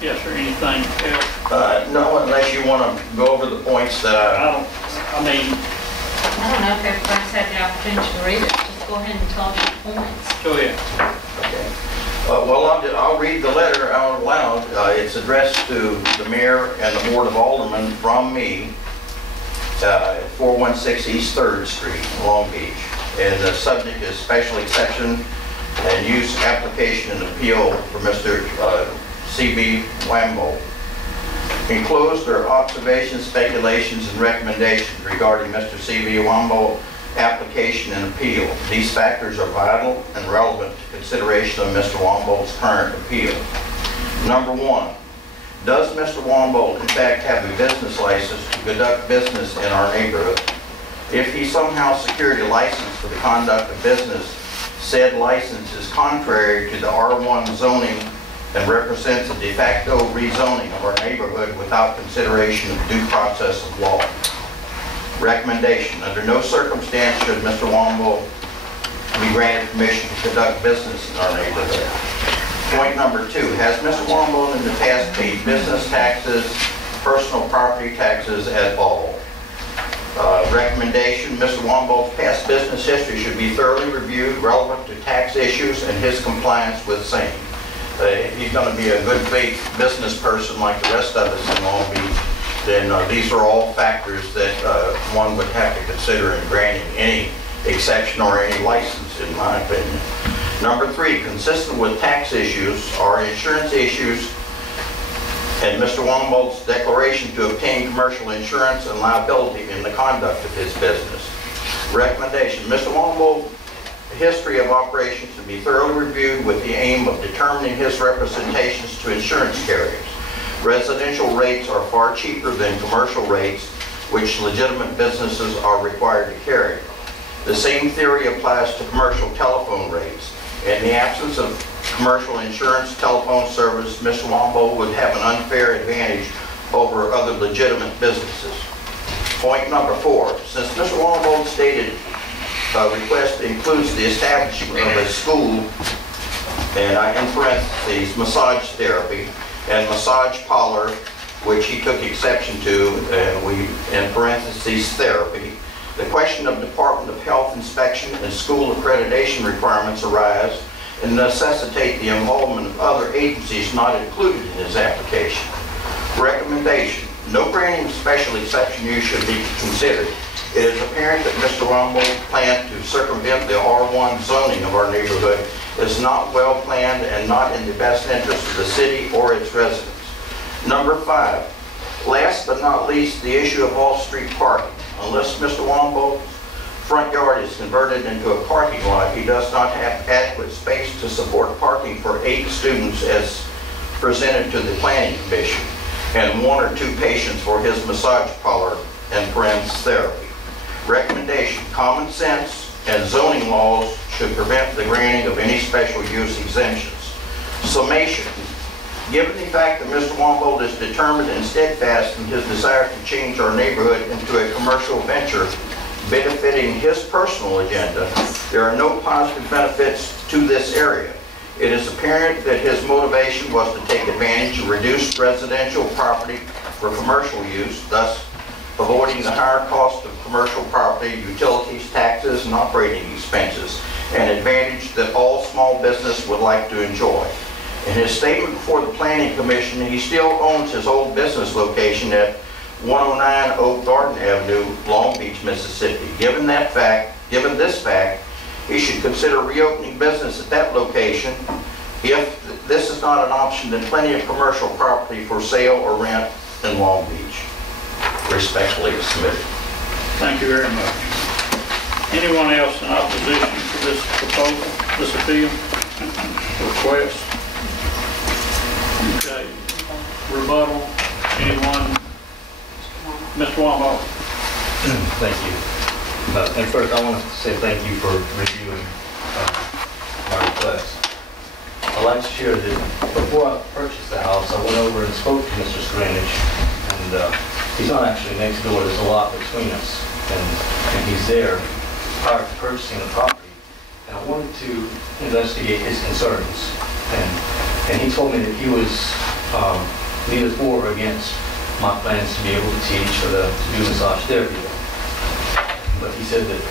Yes, sir. Anything else? No, unless you want to go over the points that I don't know if everybody's had the opportunity to read it. Just go ahead and tell us your points. Go ahead. Okay. Well, I'll read the letter out loud. It's addressed to the mayor and the board of aldermen from me, 416 East 3rd Street, Long Beach. And the subject is special exception and use application and appeal for Mr. C.B. Wamble. Enclosed are observations, speculations, and recommendations regarding Mr. C.B. Wamble application and appeal. These factors are vital and relevant to consideration of Mr. Wamble's current appeal. Number one, does Mr. Wamble in fact have a business license to conduct business in our neighborhood? If he somehow secured a license for the conduct of business, said license is contrary to the R1 zoning and represents a de facto rezoning of our neighborhood without consideration of due process of law. Recommendation: under no circumstance should Mr. Wamble be granted permission to conduct business in our neighborhood. Point number two, has Mr. Wamble in the past paid business taxes, personal property taxes at all? Recommendation: Mr. Wamble's past business history should be thoroughly reviewed relevant to tax issues and his compliance with same. If he's going to be a good faith business person like the rest of us in Long Beach, then these are all factors that one would have to consider in granting any exception or any license, in my opinion. Number three, consistent with tax issues are insurance issues and Mr. Wamble's declaration to obtain commercial insurance and liability in the conduct of his business. Recommendation: Mr. Wamble's history of operations to be thoroughly reviewed with the aim of determining his representations to insurance carriers. Residential rates are far cheaper than commercial rates, which legitimate businesses are required to carry. The same theory applies to commercial telephone rates. In the absence of commercial insurance telephone service, Mr. Wamble would have an unfair advantage over other legitimate businesses. Point number four, since Mr. Wamble's stated request includes the establishment of a school, and in parentheses, massage therapy, and massage parlor, which he took exception to, and we, in parentheses, therapy. The question of Department of Health inspection and school accreditation requirements arise and necessitate the involvement of other agencies not included in his application. Recommendation: no granting of special exception use should be considered. It is apparent that Mr. Wamble's plan to circumvent the R1 zoning of our neighborhood is not well planned and not in the best interest of the city or its residents. Number five, last but not least, the issue of off-street parking. Unless Mr. Wamble's front yard is converted into a parking lot, he does not have adequate space to support parking for 8 students as presented to the Planning Commission and 1 or 2 patients for his massage parlor and friends therapy. Recommendation: common sense and zoning laws should prevent the granting of any special use exemptions. Summation: given the fact that Mr. Wamble is determined and steadfast in his desire to change our neighborhood into a commercial venture benefiting his personal agenda, there are no positive benefits to this area. It is apparent that his motivation was to take advantage of reduced residential property for commercial use, thus avoiding the higher cost of commercial property, utilities, taxes, and operating expenses, an advantage that all small business would like to enjoy. In his statement before the Planning Commission, he still owns his old business location at 109 Oak Garden Avenue, Long Beach, Mississippi. Given this fact, he should consider reopening business at that location. If this is not an option, then plenty of commercial property for sale or rent in Long Beach. Respectfully submitted. Thank you very much. Anyone else in opposition to this proposal, this appeal, request? Okay. Rebuttal? Anyone? Mr. Wamble. Thank you. And first, I want to say thank you for reviewing my request. I'd like to share that before I purchased the house, I went over and spoke to Mr. Scranage, and he's not actually next door. There's a lot between us, and he's there prior to purchasing the property. And I wanted to investigate his concerns, and he told me that he was neither for or against my plans to be able to teach or to do massage therapy. But he said that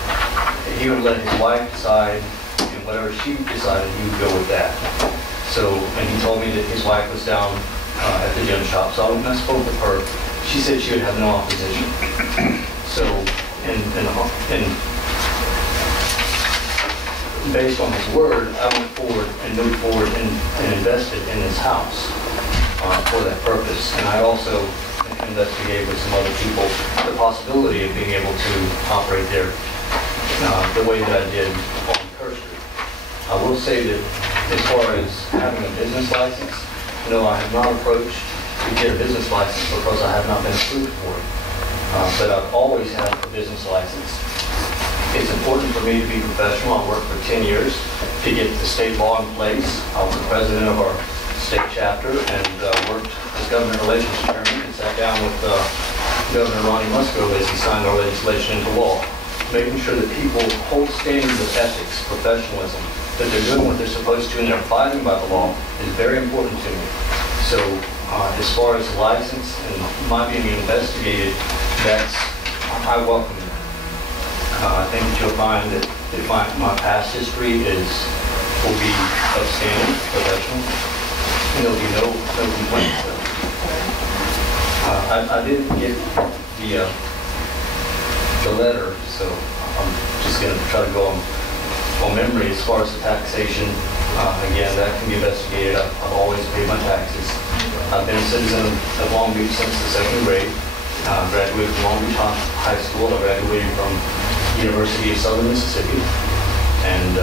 he would let his wife decide, and whatever she decided, he would go with that. So, and he told me that his wife was down at the gym shop, so when I spoke with her, she said she would have no opposition. So, and based on his word, I went forward and moved forward and invested in this house for that purpose. And I also investigated with some other people the possibility of being able to operate there the way that I did on Kerr Street. I will say that as far as having a business license, no, I have not approached to get a business license because I have not been approved for it. But I've always had a business license. It's important for me to be professional. I worked for 10 years to get the state law in place. I was the president of our state chapter and worked as government relations chairman and sat down with Governor Ronnie Musgrove as he signed our legislation into law. Making sure that people hold standards of ethics, professionalism, that they're doing what they're supposed to and they're abiding by the law is very important to me. So as far as the license and my being investigated, I welcome it. I think that you'll find that my past history will be outstanding, professional, and there'll be no complaints. I didn't get the letter, so I'm just going to try to go on memory. As far as the taxation, again, that can be investigated. I've always paid my taxes. I've been a citizen of Long Beach since the second grade. Graduated from Long Beach High School. I graduated from University of Southern Mississippi. And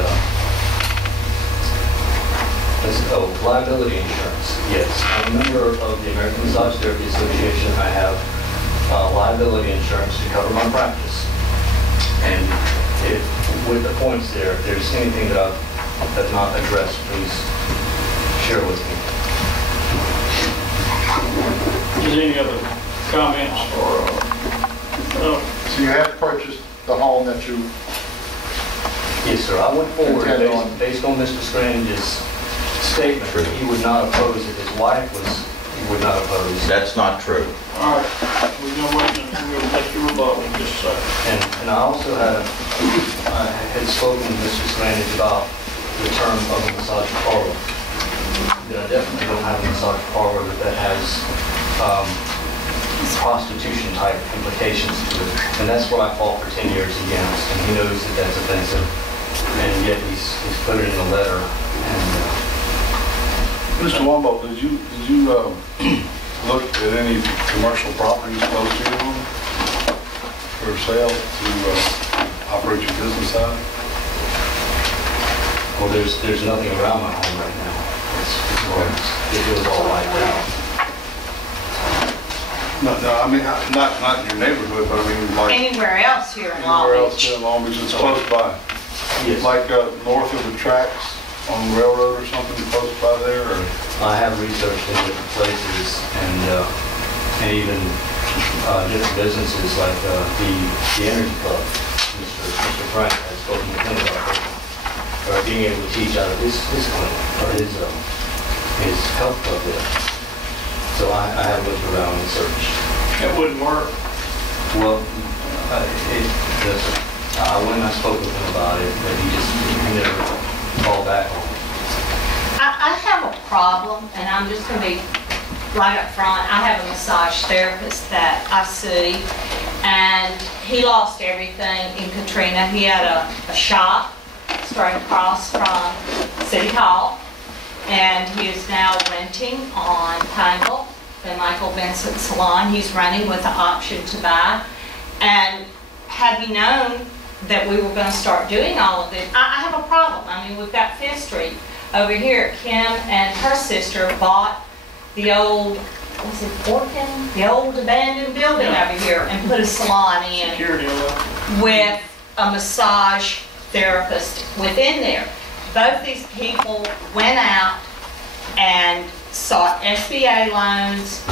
liability insurance. Yes, I'm a member of the American Massage Therapy Association. I have liability insurance to cover my practice. And with the points there, if there's anything that I've not addressed, please share with me. Is there any other comments or? So you have purchased the home that you... Yes, sir. I went forward Intend based on Mr. Scrange's statement that he would not oppose it. His wife he would not oppose. That's not true. All right, we're going to wait and we'll take your rebuttal in just a second. And I also I had spoken to Mr. Scrange about the term of a massage parlor. That I definitely don't have a massage parlor that has prostitution type implications to it. And that's what I fought for 10 years against. And he knows that that's offensive. And yet he's put it in the letter. And Mr. Wombo, did you look at any commercial properties close to your home for sale to operate your business out of? well, there's nothing around my home right now. It was all wiped out. No, I mean, not in your neighborhood, but I mean like Anywhere else here in Long anywhere else Beach. in Long Beach, it's close by. Yes. Like north of the tracks on the railroad or something close by there, or? I have researched in different places and even different businesses like the Energy Club. Mr. Frank has spoken to him about it, or being able to teach out of his clinic or his health club there. So I have looked around and searched. It wouldn't work. Well, when I spoke with him about it, that he never called back on it. I have a problem, and I'm just going to be right up front. I have a massage therapist that I see, and he lost everything in Katrina. He had a shop straight across from City Hall, and he is now renting on Pineville, the Michael Vincent Salon. He's running with the option to buy. And had he known that we were going to start doing all of this, I have a problem. I mean, we've got Fifth Street. Over here, Kim and her sister bought the old, was it Orkin? The old abandoned building Yeah. over here and put a salon in Security alert. with a massage therapist within there. Both these people went out and sought SBA loans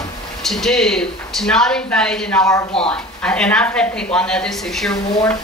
to not invade an R1. And I've had people, I know this is your ward,